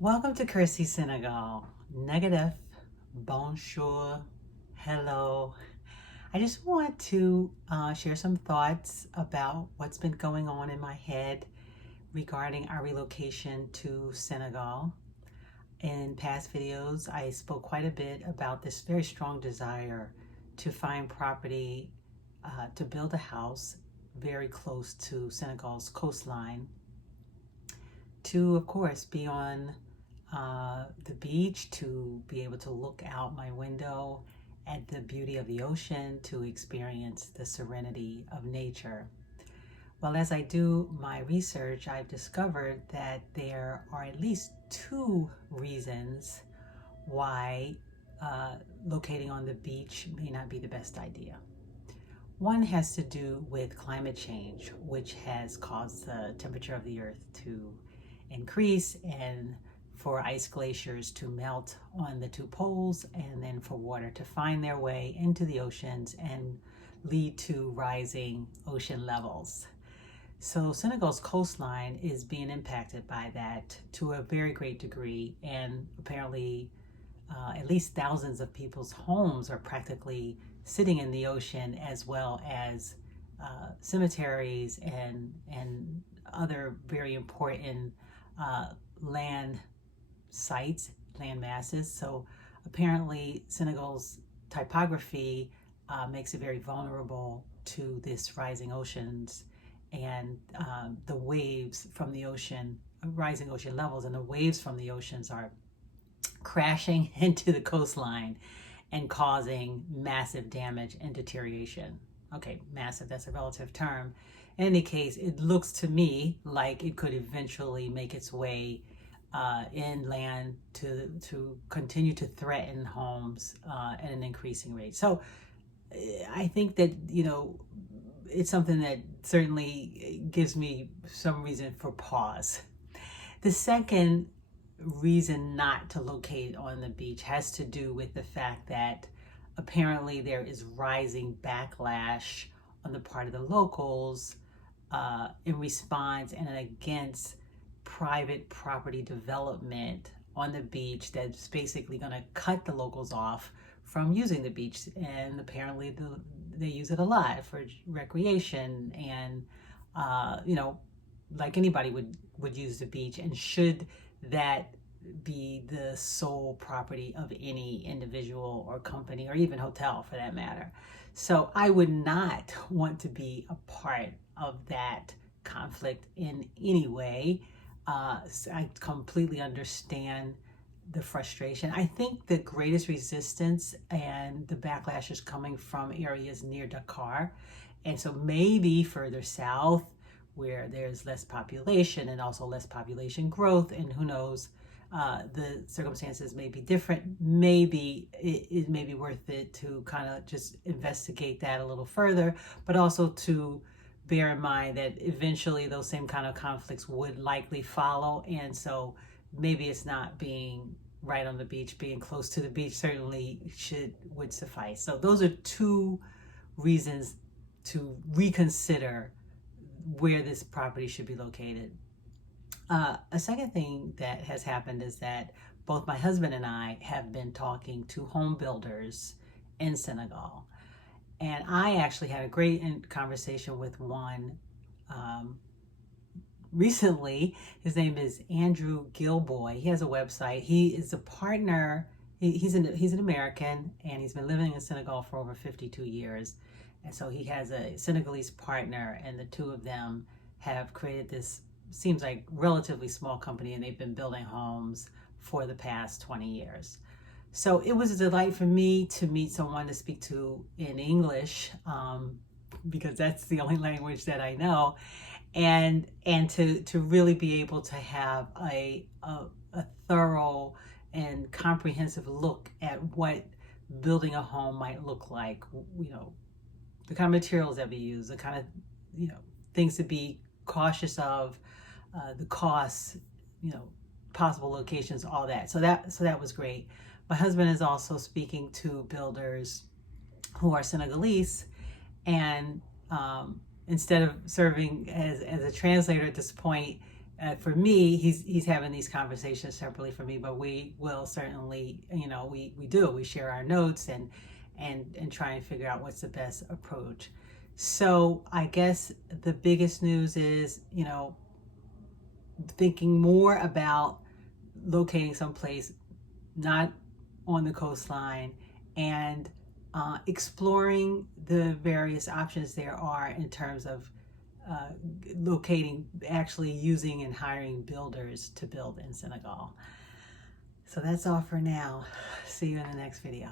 Welcome to Kersey Senegal. Negative, bonjour, hello. I just want to share some thoughts about what's been going on in my head regarding our relocation to Senegal. In past videos, I spoke quite a bit about this very strong desire to find property to build a house very close to Senegal's coastline, to, of course, be on the beach, to be able to look out my window at the beauty of the ocean, to experience the serenity of nature. Well, as I do my research, I've discovered that there are at least two reasons why locating on the beach may not be the best idea. One has to do with climate change, which has caused the temperature of the earth to increase, and for ice glaciers to melt on the two poles, and then for water to find their way into the oceans and lead to rising ocean levels. So Senegal's coastline is being impacted by that to a very great degree, and apparently at least thousands of people's homes are practically sitting in the ocean, as well as cemeteries and other very important land sites, land masses. So apparently Senegal's typography makes it very vulnerable to this rising oceans and the waves from the ocean, rising ocean levels, and the waves from the oceans are crashing into the coastline and causing massive damage and deterioration. Okay, massive, that's a relative term. In any case, it looks to me like it could eventually make its way inland to continue to threaten homes at an increasing rate. So I think that, it's something that certainly gives me some reason for pause. The second reason not to locate on the beach has to do with the fact that apparently there is rising backlash on the part of the locals in response and against private property development on the beach that's basically going to cut the locals off from using the beach. And apparently they use it a lot for recreation and, like anybody would use the beach. And should that be the sole property of any individual or company or even hotel for that matter? So I would not want to be a part of that conflict in any way. I completely understand the frustration. I think the greatest resistance and the backlash is coming from areas near Dakar. And so maybe further south where there's less population and also less population growth, and who knows, the circumstances may be different. Maybe it may be worth it to kind of just investigate that a little further, but also to bear in mind that eventually those same kind of conflicts would likely follow. And so maybe it's not being right on the beach, being close to the beach certainly would suffice. So those are two reasons to reconsider where this property should be located. A second thing that has happened is that both my husband and I have been talking to home builders in Senegal. And I actually had a great conversation with one recently. His name is Andrew Gilboy. He has a website. He is a partner. He's an American, and he's been living in Senegal for over 52 years. And so he has a Senegalese partner, and the two of them have created this, seems like, relatively small company, and they've been building homes for the past 20 years. So it was a delight for me to meet someone to speak to in English, because that's the only language that I know, and to really be able to have a thorough and comprehensive look at what building a home might look like. The kind of materials that we use, the kind of things to be cautious of, the costs, possible locations, all that. So that was great. My husband is also speaking to builders who are Senegalese, and instead of serving as a translator at this point, for me, he's having these conversations separately for me, but we will certainly, we share our notes and try and figure out what's the best approach. So I guess the biggest news is, thinking more about locating someplace not on the coastline, and exploring the various options there are in terms of locating, actually using and hiring builders to build in Senegal. So that's all for now. See you in the next video.